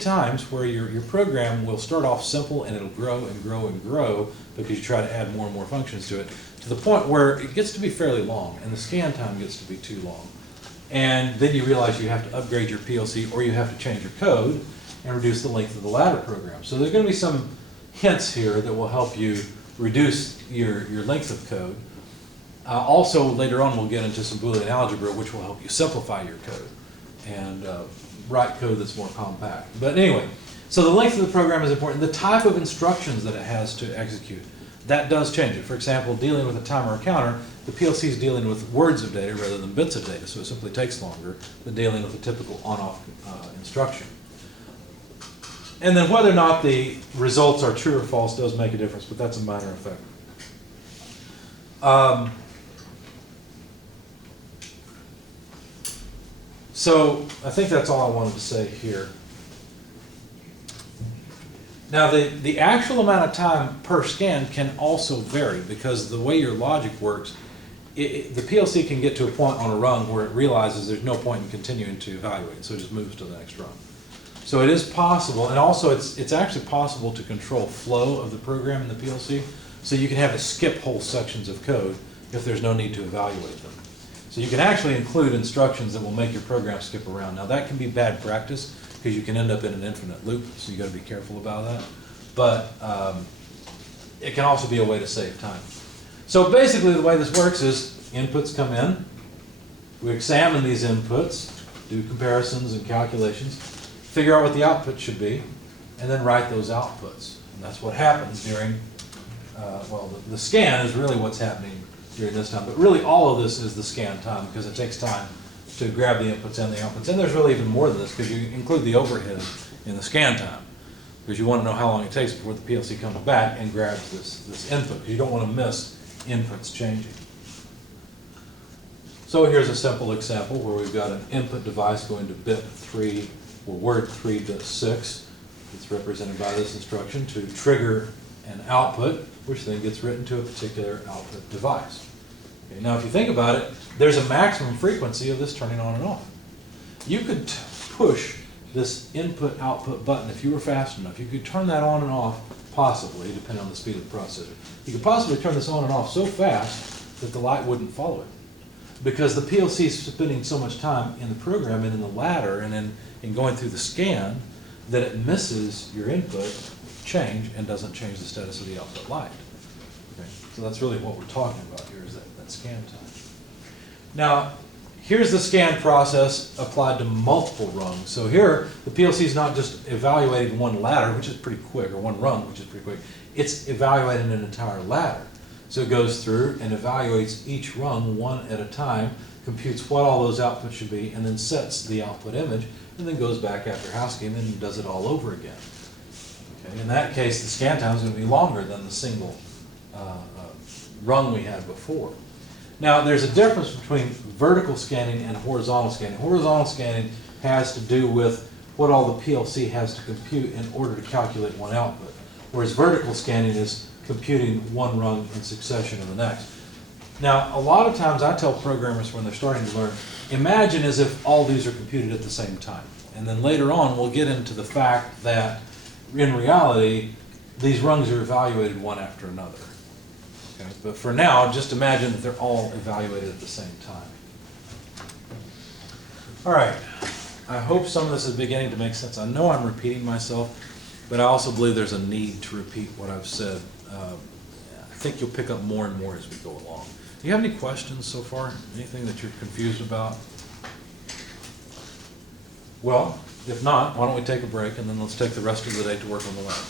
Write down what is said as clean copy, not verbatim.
times where your program will start off simple and it'll grow and grow and grow because you try to add more and more functions to it, to the point where it gets to be fairly long and the scan time gets to be too long. And then you realize you have to upgrade your PLC or you have to change your code and reduce the length of the ladder program. So there's going to be some hints here that will help you reduce your length of code. Also, later on, we'll get into some Boolean algebra, which will help you simplify your code and write code that's more compact. But anyway, so the length of the program is important. The type of instructions that it has to execute, that does change it. For example, dealing with a timer or counter, the PLC is dealing with words of data rather than bits of data, so it simply takes longer than dealing with a typical on-off instruction. And then whether or not the results are true or false does make a difference, but that's a minor effect. So I think that's all I wanted to say here. Now the actual amount of time per scan can also vary because the way your logic works, the PLC can get to a point on a rung where it realizes there's no point in continuing to evaluate, so it just moves to the next rung. So it is possible, and also it's actually possible to control flow of the program in the PLC, so you can have it skip whole sections of code if there's no need to evaluate them. So you can actually include instructions that will make your program skip around. Now that can be bad practice because you can end up in an infinite loop, so you got to be careful about that. But it can also be a way to save time. So basically the way this works is inputs come in, we examine these inputs, do comparisons and calculations, figure out what the output should be, and then write those outputs. And that's what happens during, well, the scan is really what's happening during this time. But really all of this is the scan time because it takes time to grab the inputs and the outputs. And there's really even more than this because you include the overhead in the scan time because you want to know how long it takes before the PLC comes back and grabs this input. You don't want to miss inputs changing. So here's a simple example where we've got an input device going to bit 3 or word 3 to 6. It's represented by this instruction to trigger an output, which then gets written to a particular output device. Okay, now if you think about it, there's a maximum frequency of this turning on and off. You could push this input-output button if you were fast enough. You could turn that on and off, possibly, depending on the speed of the processor. You could possibly turn this on and off so fast that the light wouldn't follow it. Because the PLC is spending so much time in the program and in the ladder and in going through the scan that it misses your input change and doesn't change the status of the output light. Okay? So that's really what we're talking about here is that scan time. Now, here's the scan process applied to multiple rungs. So here, the PLC is not just evaluating one ladder, which is pretty quick, or one rung, which is pretty quick. It's evaluating an entire ladder. So it goes through and evaluates each rung one at a time, computes what all those outputs should be, and then sets the output image, and then goes back after housekeeping and does it all over again. Okay? In that case, the scan time is going to be longer than the single rung we had before. Now, there's a difference between vertical scanning and horizontal scanning. Horizontal scanning has to do with what all the PLC has to compute in order to calculate one output, whereas vertical scanning is computing one rung in succession of the next. Now, a lot of times I tell programmers when they're starting to learn, imagine as if all these are computed at the same time. And then later on, we'll get into the fact that in reality, these rungs are evaluated one after another. Okay? But for now, just imagine that they're all evaluated at the same time. All right. I hope some of this is beginning to make sense. I know I'm repeating myself, but I also believe there's a need to repeat what I've said. I think you'll pick up more and more as we go along. Do you have any questions so far? Anything that you're confused about? Well, if not, why don't we take a break and then let's take the rest of the day to work on the lab.